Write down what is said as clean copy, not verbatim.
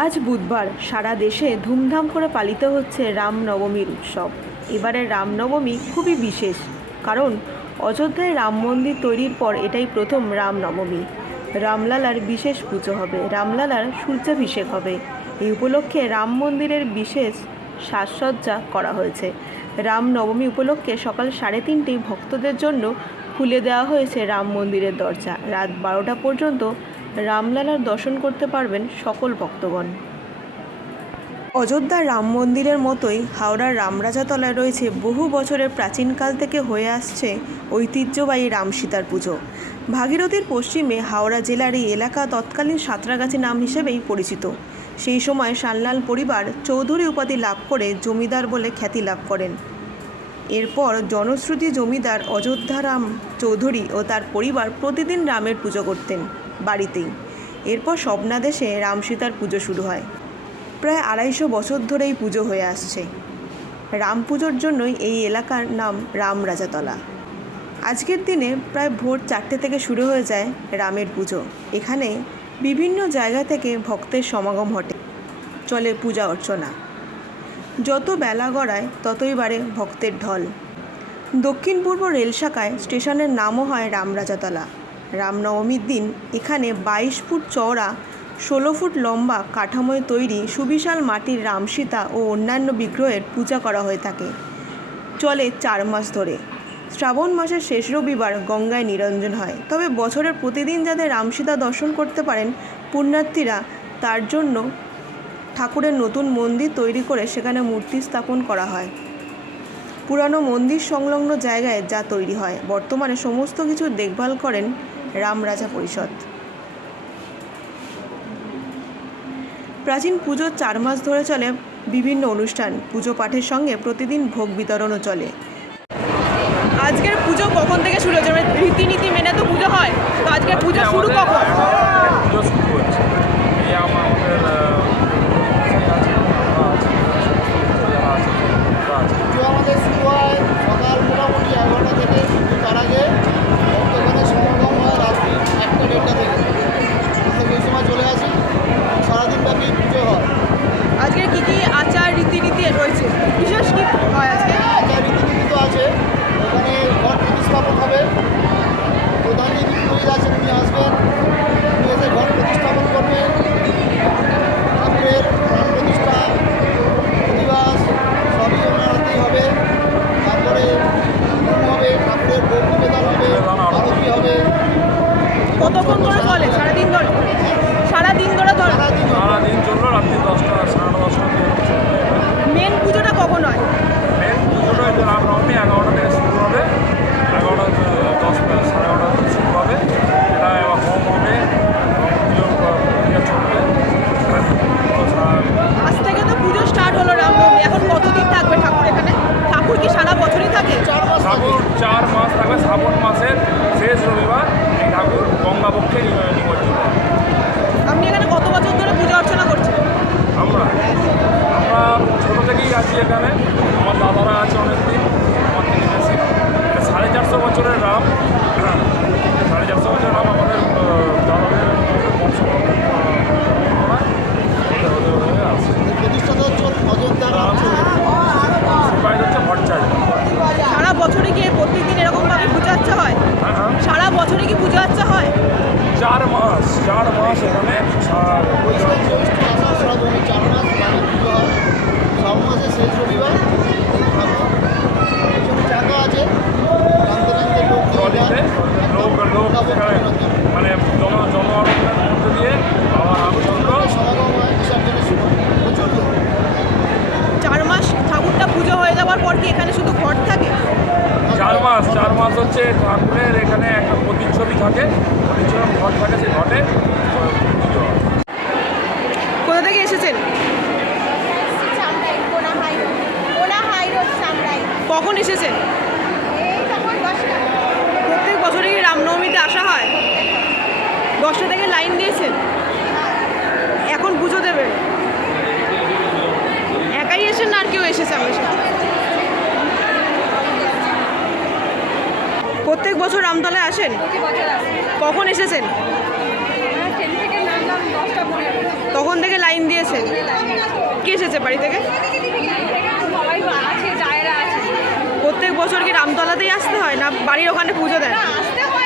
আজ বুধবার সারা দেশে ধুমধাম করে পালিত হচ্ছে রামনবমীর উৎসব। এবারের রামনবমী খুবই বিশেষ, কারণ অযোধ্যায় রাম মন্দির তৈরির পর এটাই প্রথম রামনবমী। রামলালার বিশেষ পুজো হবে, রামলালার সূর্যাভিষেক হবে। এই উপলক্ষে রাম মন্দিরের বিশেষ সাজসজ্জা করা হয়েছে। রামনবমী উপলক্ষে সকাল 3:30 ভক্তদের জন্য খুলে দেওয়া হয়েছে রাম মন্দিরের দরজা। রাত 12টা পর্যন্ত রামলালার দর্শন করতে পারবেন সকল ভক্তগণ। অযোধ্যার রাম মন্দিরের মতোই হাওড়ার রামরাজাতলায় রয়েছে বহু বছরের প্রাচীনকাল থেকে হয়ে আসছে ঐতিহ্যবাহী রাম সীতার পুজো। ভাগীরথীর পশ্চিমে হাওড়া জেলার এই এলাকা তৎকালীন সাঁতরাগাছি নাম হিসেবেই পরিচিত। সেই সময় সান্যাল পরিবার চৌধুরী উপাধি লাভ করে জমিদার বলে খ্যাতি লাভ করেন। এরপর জনশ্রুতি জমিদার অযোধ্যারাম চৌধুরী ও তার পরিবার প্রতিদিন রামের পুজো করতেন বাড়িতেই। এরপর স্বপ্নাদেশে রাম সীতার পুজো শুরু হয়। প্রায় 250 বছর ধরে এই পুজো হয়ে আসছে। রাম পুজোর জন্যই এই এলাকার নাম রামরাজাতলা। আজকের দিনে প্রায় ভোর 4টে থেকে শুরু হয়ে যায় রামের পুজো। এখানে বিভিন্ন জায়গা থেকে ভক্তের সমাগম ঘটে, চলে পূজা অর্চনা। যত বেলা গড়ায় ততই বাড়ে ভক্তের ঢল। দক্ষিণ পূর্ব রেল শাখায় স্টেশনের নামও হয় রামরাজাতলা। রামনবমীর দিন এখানে 22 ফুট চওড়া 16 ফুট লম্বা কাঠামোয় তৈরি সুবিশাল মাটির রাম সীতা ও অন্যান্য বিগ্রহের পূজা করা হয়ে থাকে। চলে 4 মাস ধরে। শ্রাবণ মাসের শেষ রবিবার গঙ্গায় নিরঞ্জন হয়। তবে বছরের প্রতিদিন যাতে রাম সীতা দর্শন করতে পারেন পুণ্যার্থীরা, তার জন্য ঠাকুরের নতুন মন্দির তৈরি করে সেখানে মূর্তি স্থাপন করা হয়। পুরানো মন্দির সংলগ্ন জায়গায় যা তৈরি হয়। বর্তমানে সমস্ত কিছু দেখভাল করেন রামরাজা পরিষদ। প্রাচীন পুজোর 4 মাস ধরে চলে বিভিন্ন অনুষ্ঠান। পুজো পাঠের সঙ্গে প্রতিদিন ভোগ বিতরণও চলে। আজকের পুজো কখন থেকে শুরু হচ্ছে? রীতিনীতি মেনে তো পুজো হয়, তো আজকের পুজো শুরু কখন? পুজো শুরু হচ্ছে এই আমাদের পুজো আমাদের শুরু হয় সকাল মোটামুটি 11টা থেকে, কিন্তু তার আগে ভক্তগণের সমাগম হয় রাত্রি 1টা-1:30 থেকে। আমরা সেই সময় চলে আসি, সারাদিন ব্যাপী পুজো হয়। আজকে কি কি আচার রীতিনীতি রয়েছে? বিশেষ কি হয় আজকে? আচার রীতিনীতি তো আছে, ওখানে ঘট প্রতিস্থাপন হবে। প্রধান যিনি পুরোহিত আছেন উনি আসবেন, উনি এসে ঘট প্রতিস্থাপন করবেন। ঠাকুরের প্রাণ প্রতিষ্ঠা, অধিবাস সবই ওনার হাতেই হবে। তারপরে হোম হবে, ঠাকুরের ভোগ নিবেদন হবে, আরতি হবে। কতক্ষণ ধরে চলে? সারাদিন ধরে? সারাদিন ধরে ধরে? সারাদিন চললো রাত্রি 10টা 10:30 মেন পুজোটা কখন হয়? মেন পুজোটা হচ্ছে রামনবমী 11টা থেকে শুরু হবে। 11টা 10 সাড়ে 11টা থেকে শুরু হবে। এটা হোম হবে এবং পুজো চলবে। আজ থেকে তো পুজো স্টার্ট হলো রামনবমী। এখন কতদিন থাকবে ঠাকুর এখানে? ঠাকুর কি সারা বছরই থাকে? 4 মাস থাকে। ঠাকুর 4 মাস থাকবে। শ্রাবণ মাসের শেষ রবিবার এই ঠাকুর গঙ্গাপক্ষে নিমজ্জিত। আপনি এখানে কত বছর ধরে পূজা অর্চনা করছেন? আমরা ছোটো থেকেই আছি এখানে। আমার দাদারা আছে অনেকদিন, আমার থেকে বেশি। 450 বছরের রাম, 450 বছরের রাম আমাদের দাদাদের বংশ আছে। প্রতিষ্ঠাতা হচ্ছে অযোধ্যার রাম সেবাই হচ্ছে ভট্টাচার্য। সারা বছরে কি প্রত্যেকদিন এরকমভাবে পূজা আচ্ছা হয়? হ্যাঁ, সারা বছরে কি পূজা আচ্ছা হয়? 4 মাস এখানে বৈশাখ জ্যৈষ্ঠ আষাঢ় শ্রাবণ 4 মাস বাঙালি পুজো হয়। শ্রাবণ মাসের শেষ রবিবার এই ঠাকুর পিছনে জায়গা আছে, টানতে টানতে লোক নিয়ে ট্রলিতে যায়। লোক সেখানে মানে জনআনন্দের মধ্যে দিয়ে বাবা রামচন্দ্র সমাগম হয় বিসর্জনের সময়, প্রচুর লোক। 4 মাস ঠাকুরটা পুজো হয়ে যাওয়ার পর কি এখানে শুধু ঘট থাকে? 4 মাস হচ্ছে ঠাকুরের এখানে একটা প্রতিচ্ছবি থাকে, প্রতিচ্ছবি ঘট থাকে, সেই ঘটে পুজো হয়। কোথা থেকে এসেছেন? চামড়াই কোনা হাই রোড চামড়াই। কখন এসেছেন? এই তখন 10টা। প্রত্যেক বছরই কি রামনবমীতে আসা হয়? 10টা থেকে লাইন দিয়েছেন, এখন পুজো দেবেন। একাই এসেন না আর কেউ এসেছে আপনার সাথে? প্রত্যেক বছর রামতলায় আসেন? প্রতি বছর আসে। কখন এসেছেন? ট্রেন থেকে নামলাম 10টা 15। তখন থেকে লাইন দিয়েছে? কে এসেছে বাড়ি থেকে? সবাই আছে, জায়গা আছে। প্রত্যেক বছর কি রামতলাতেই আসতে হয় না বাড়ির ওখানে পুজো দেন? আসতে হয়